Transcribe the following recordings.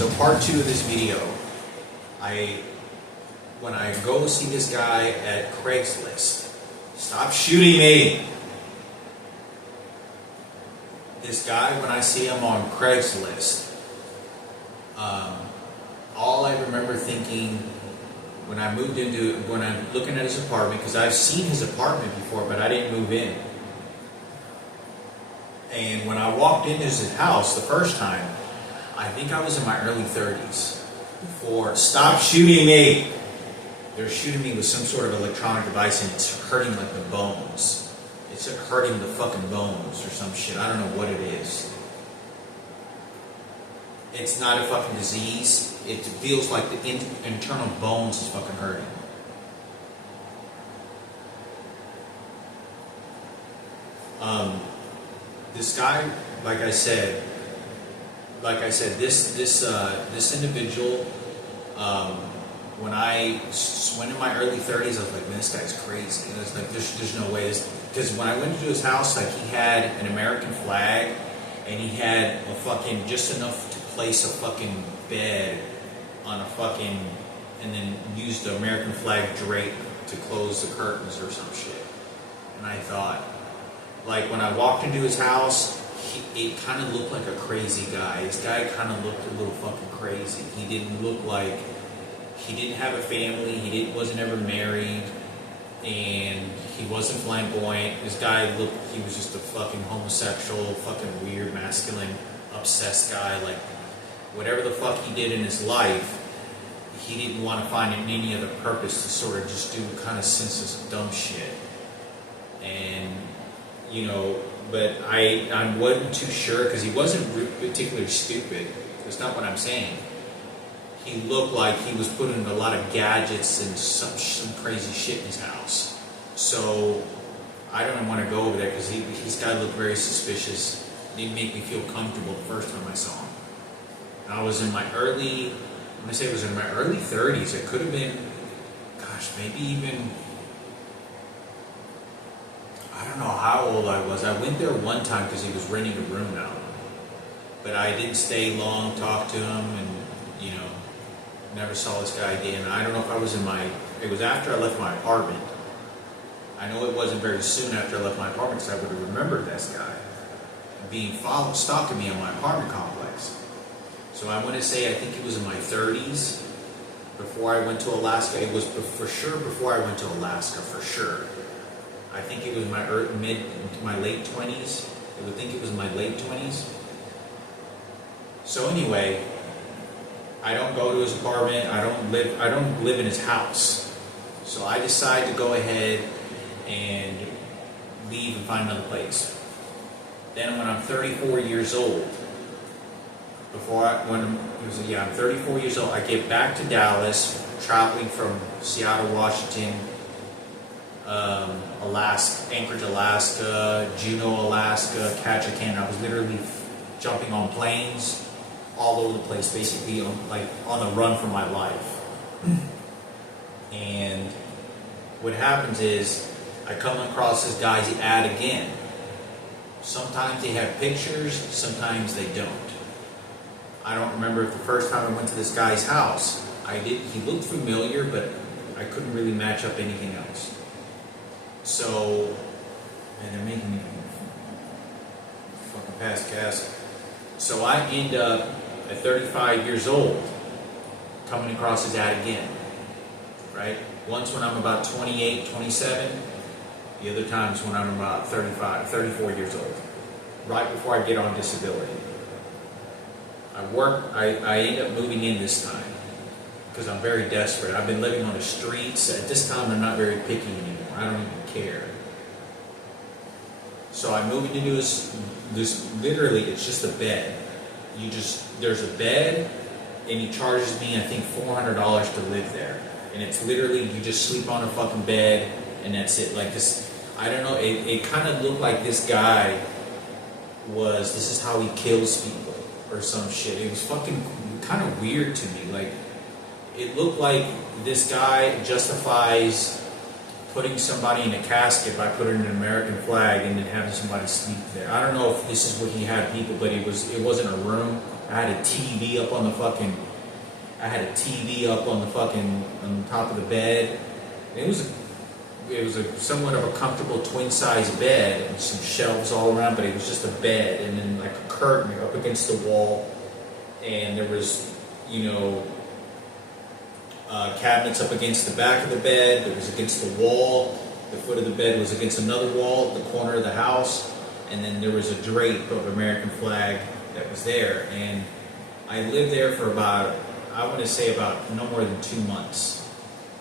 So part 2 of this video, when I go see this guy at Craigslist, stop shooting me! This guy, when I see him on Craigslist, all I remember thinking when I'm looking at his apartment, because I've seen his apartment before, but I didn't move in. And when I walked into his house the first time, I think I was in my early 30s. Stop shooting me! They're shooting me with some sort of electronic device and it's hurting like the bones. It's hurting the fucking bones or some shit. I don't know what it is. It's not a fucking disease. It feels like the internal bones is fucking hurting. This guy, like I said, this individual, when I went in my early 30s, I was like, man, this guy's crazy. And I was like, there's no way. Because when I went to his house, like, he had an American flag, and he had a fucking, just enough to place a fucking bed on a fucking, and then used the American flag drape to close the curtains or some shit. And I thought, like, when I walked into his house, it kind of looked like a crazy guy. This guy kind of looked a little fucking crazy. He didn't look like, he didn't have a family, he wasn't ever married, and he wasn't flamboyant. This guy looked, he was just a fucking homosexual, fucking weird, masculine, obsessed guy. Like, whatever the fuck he did in his life, he didn't want to find any other purpose to sort of just do kind of senseless dumb shit. And, you know, but I wasn't too sure, because he wasn't particularly stupid. That's not what I'm saying. He looked like he was putting a lot of gadgets and some crazy shit in his house. So I don't want to go over there, because this guy looked very suspicious. It didn't make me feel comfortable the first time I saw him. And I was in my early, when I say it was in my early 30s, it could have been, gosh, maybe even, I don't know how old I was. I went there one time because he was renting a room out. But I didn't stay long, talked to him, and, you know, never saw this guy again. I don't know if I was it was after I left my apartment. I know it wasn't very soon after I left my apartment, because I would have remembered this guy being stalking me in my apartment complex. So I want to say I think it was in my 30s before I went to Alaska. It was for sure before I went to Alaska, for sure. I think it was my late 20s. I would think it was my late 20s. So anyway, I don't go to his apartment. I don't live in his house. So I decide to go ahead and leave and find another place. Then when I'm 34 years old, I'm 34 years old, I get back to Dallas, traveling from Seattle, Washington, Alaska, Anchorage, Alaska, Juneau, Alaska, Ketchikan. I was literally jumping on planes all over the place, basically on the run for my life. And what happens is, I come across this guy's ad again. Sometimes they have pictures, sometimes they don't. I don't remember if the first time I went to this guy's house, he looked familiar, but I couldn't really match up anything else. So, man, they're making me fucking pass gas. So I end up at 35 years old coming across his ad again, right? Once when I'm about 28, 27, the other times when I'm about 34 years old, right before I get on disability. I end up moving in this time because I'm very desperate. I've been living on the streets. At this time, I'm not very picky anymore. I don't even care. So I move into this literally, it's just a bed. There's a bed, and he charges me, I think, $400 to live there. And it's literally, you just sleep on a fucking bed, and that's it. Like this, I don't know, it kind of looked like this guy this is how he kills people, or some shit. It was fucking kind of weird to me. Like, it looked like this guy justifies putting somebody in a casket by putting an American flag and then having somebody sleep there. I don't know if this is what he had people, but it wasn't a room I had a TV up on the fucking. I had a TV up on the fucking on top of the bed. It was a somewhat of a comfortable twin size bed and some shelves all around, but it was just a bed and then like a curtain up against the wall, and there was cabinets up against the back of the bed. There was against the wall. The foot of the bed was against another wall at the corner of the house, and then there was a drape of American flag that was there. And I lived there for about, I want to say about no more than 2 months.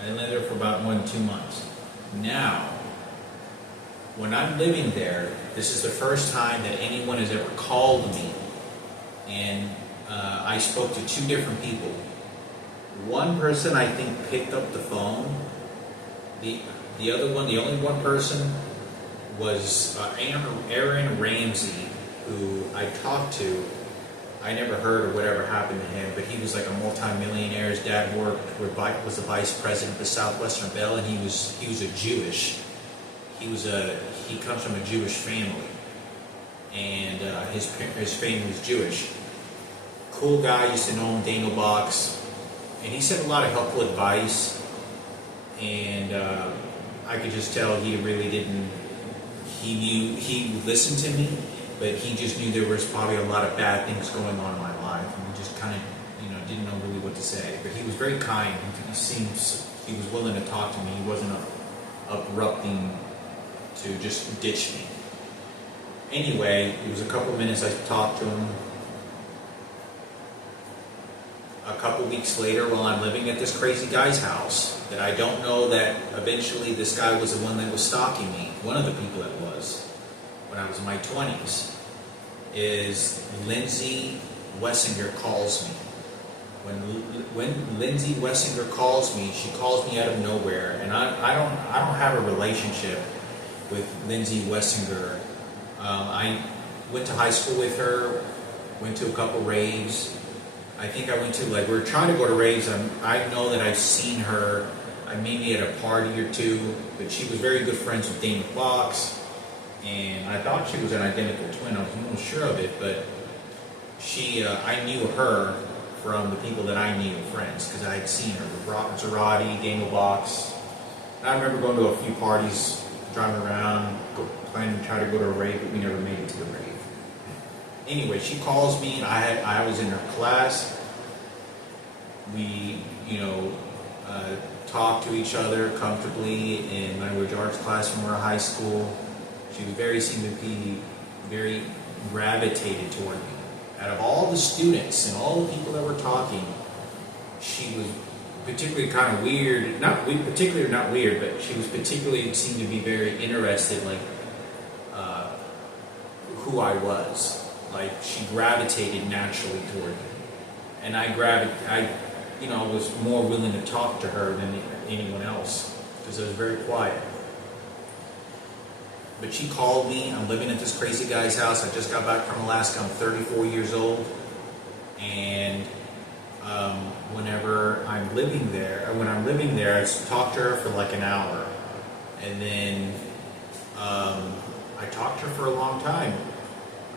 I lived there for about more than 2 months. Now, when I'm living there, this is the first time that anyone has ever called me, and I spoke to 2 different people. One person I think picked up the phone. The other one, the only one person was Aaron Ramsey, who I talked to. I never heard of whatever happened to him, but he was like a multi-millionaire. His dad was the vice president of the Southwestern Bell, and he was a Jewish. He comes from a Jewish family, and his family was Jewish. Cool guy, used to know him, Daniel Box, and he said a lot of helpful advice, and I could just tell he really didn't. He listened to me, but he just knew there was probably a lot of bad things going on in my life, and he just kind of, didn't know really what to say. But he was very kind. He was willing to talk to me. He wasn't abrupting to just ditch me. Anyway, it was a couple minutes I talked to him. A couple weeks later, while I'm living at this crazy guy's house, that I don't know that eventually this guy was the one that was stalking me, one of the people that was, when I was in my 20s, is Lindsay Wessinger calls me. When Lindsay Wessinger calls me, she calls me out of nowhere, and I don't have a relationship with Lindsay Wessinger. I went to high school with her, went to a couple raves. I think I went to, we were trying to go to raves. I know that I've seen her, maybe at a party or two, but she was very good friends with Dana Fox, and I thought she was an identical twin. I was almost sure of it, but I knew her from the people that I knew, friends, because I had seen her with Robert Zarate, Daniel Box. And I remember going to a few parties, driving around, planning to try to go to a rave, but we never made it to the rave. Anyway, she calls me, and I was in her class. We, talked to each other comfortably in language arts class when we were in high school. She seemed to be very gravitated toward me. Out of all the students and all the people that were talking, she was particularly kind of weird. Not weird, but she was particularly seemed to be very interested, who I was. She gravitated naturally toward me, and I was more willing to talk to her than anyone else because I was very quiet. But she called me. I'm living at this crazy guy's house. I just got back from Alaska. I'm 34 years old, and whenever I'm living there, I talk to her for an hour, and then I talked to her for a long time.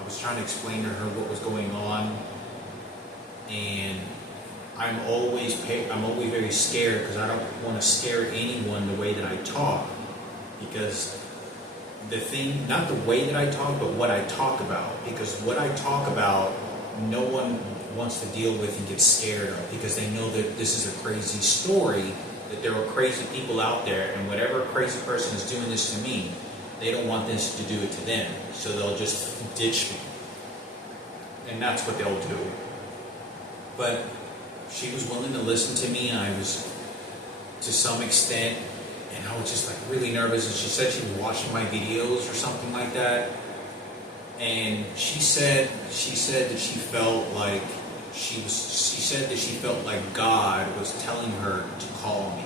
I was trying to explain to her what was going on, and I'm always very scared because I don't want to scare anyone the way that I talk, because the thing, not the way that I talk, but what I talk about, because what I talk about, no one wants to deal with and get scared of, because they know that this is a crazy story, that there are crazy people out there, and whatever crazy person is doing this to me, they don't want this to do it to them, so they'll just ditch me. And that's what they'll do. But she was willing to listen to me, and I was, to some extent, and I was just really nervous, and she said she was watching my videos or something like that. And she said that she felt like God was telling her to call me,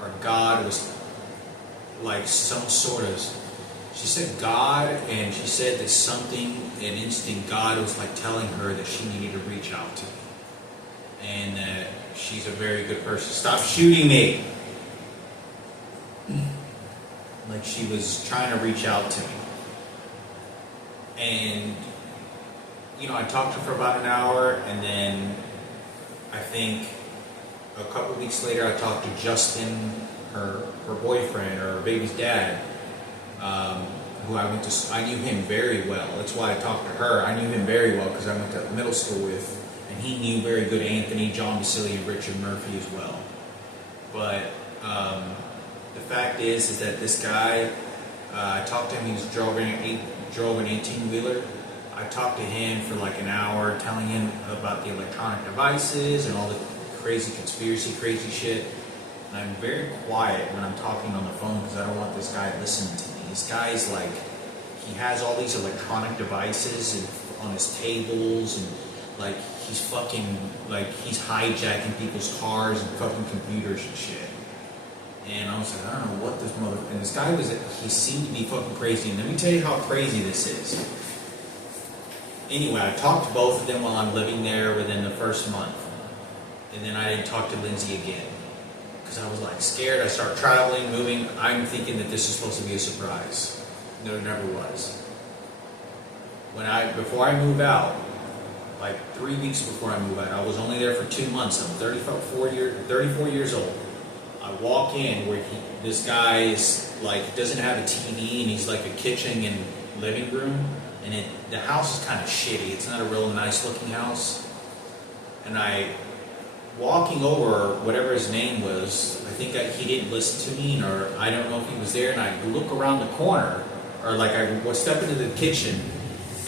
or God was some sort of, she said God, and she said that something, an instinct, God was telling her that she needed to reach out to me, and that she's a very good person. Stop shooting me! She was trying to reach out to me. And I talked to her for about an hour, and then I think a couple weeks later, I talked to Justin, her boyfriend, or her baby's dad, who I knew him very well. That's why I talked to her. I knew him very well because I went to middle school with, and he knew very good Anthony, John Basili, and Richard Murphy as well. But the fact is that this guy, I talked to him. He drove an 18-wheeler. I talked to him for like an hour, telling him about the electronic devices and all the crazy conspiracy, crazy shit. And I'm very quiet when I'm talking on the phone because I don't want this guy listening to me. This guy's like, he has all these electronic devices on his tables, and like he's hijacking people's cars and fucking computers and shit. And I was like, I don't know what this mother. And this guy he seemed to be fucking crazy. And let me tell you how crazy this is. Anyway, I talked to both of them while I'm living there within the first month. And then I didn't talk to Lindsay again. Because I was like scared. I started traveling, moving. I'm thinking that this is supposed to be a surprise. No, it never was. Before I move out, like 3 weeks before I move out, I was only there for 2 months. I'm 34 years old. I walk in where this guy is like, doesn't have a TV, and he's like a kitchen and living room. And the house is kind of shitty. It's not a real nice looking house. And walking over, whatever his name was, I think he didn't listen to me, or I don't know if he was there, and I look around the corner, or like I step into the kitchen,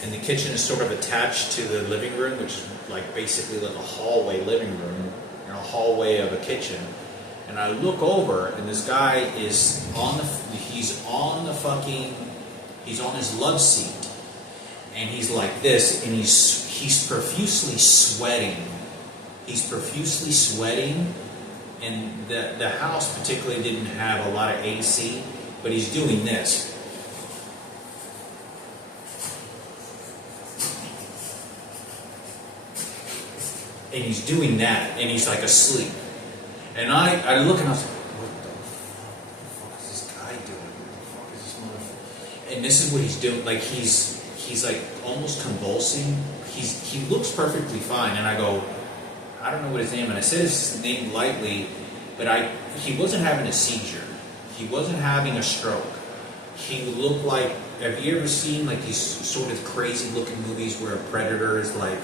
and the kitchen is sort of attached to the living room, which is like basically like a hallway living room, and a hallway of a kitchen. And I look over, and this guy is he's on his love seat. And he's like this, and he's profusely sweating. He's profusely sweating, and the house particularly didn't have a lot of AC, but he's doing this. And he's doing that, and he's like asleep. And I look, and I was like, what the fuck is this guy doing? What the fuck is this motherfucker? And this is what he's doing. Like he's like almost convulsing. He looks perfectly fine, and I go, I don't know what his name, and I said his name lightly, but he wasn't having a seizure. He wasn't having a stroke. He looked like, have you ever seen like these sort of crazy looking movies where a predator is like,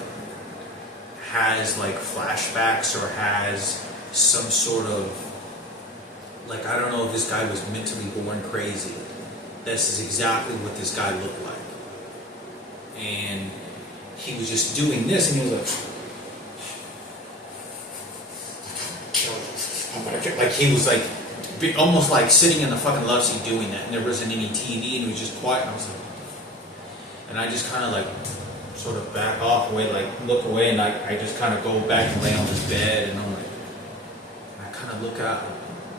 has like flashbacks or has some sort of, like, I don't know if this guy was mentally born crazy. This is exactly what this guy looked like. And he was just doing this, and he was like he was like almost like sitting in the fucking love seat doing that, and there wasn't any TV, and he was just quiet. And I was like, and I just kind of like sort of back off away, like look away, and I just kind of go back and lay on this bed, and I'm like, and I kind of look out,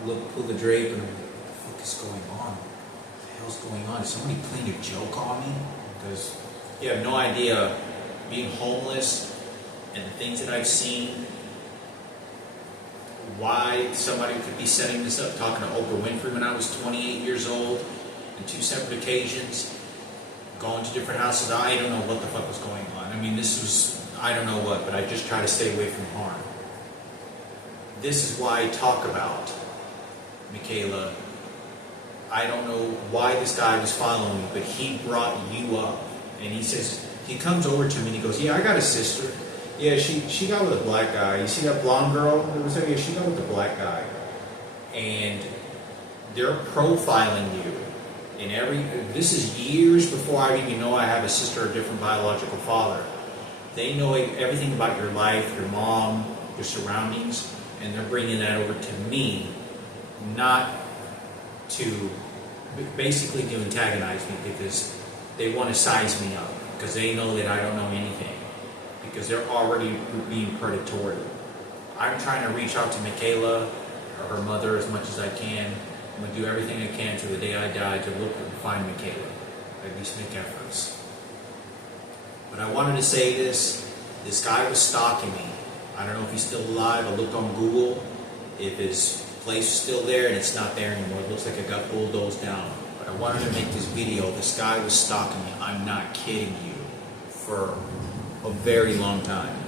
pull the drape, and I'm like, what the fuck is going on? What the hell's going on? Is somebody playing a joke on me? Because you have no idea, being homeless and the things that I've seen, why somebody could be setting this up. Talking to Oprah Winfrey when I was 28 years old, on 2 separate occasions, going to different houses. I don't know what the fuck was going on. I mean, this was, I don't know what, but I just try to stay away from harm. This is why I talk about Michaela. I don't know why this guy was following me, but he brought you up. And he says, he comes over to me and he goes, yeah, I got a sister. Yeah, she got with a black guy. You see that blonde girl? Yeah, she got with the black guy. And they're profiling you. And this is years before I even know I have a sister or a different biological father. They know everything about your life, your mom, your surroundings, and they're bringing that over to me, not to, basically to antagonize me, because they want to size me up, because they know that I don't know anything, because they're already being predatory. I'm trying to reach out to Michaela or her mother as much as I can. I'm going to do everything I can till the day I die to look and find Michaela, at least make efforts. But I wanted to say this guy was stalking me. I don't know if he's still alive. I looked on Google if his place is still there, and it's not there anymore. It looks like it got bulldozed down. But I wanted to make this video. This guy was stalking me. I'm not kidding you. For a very long time.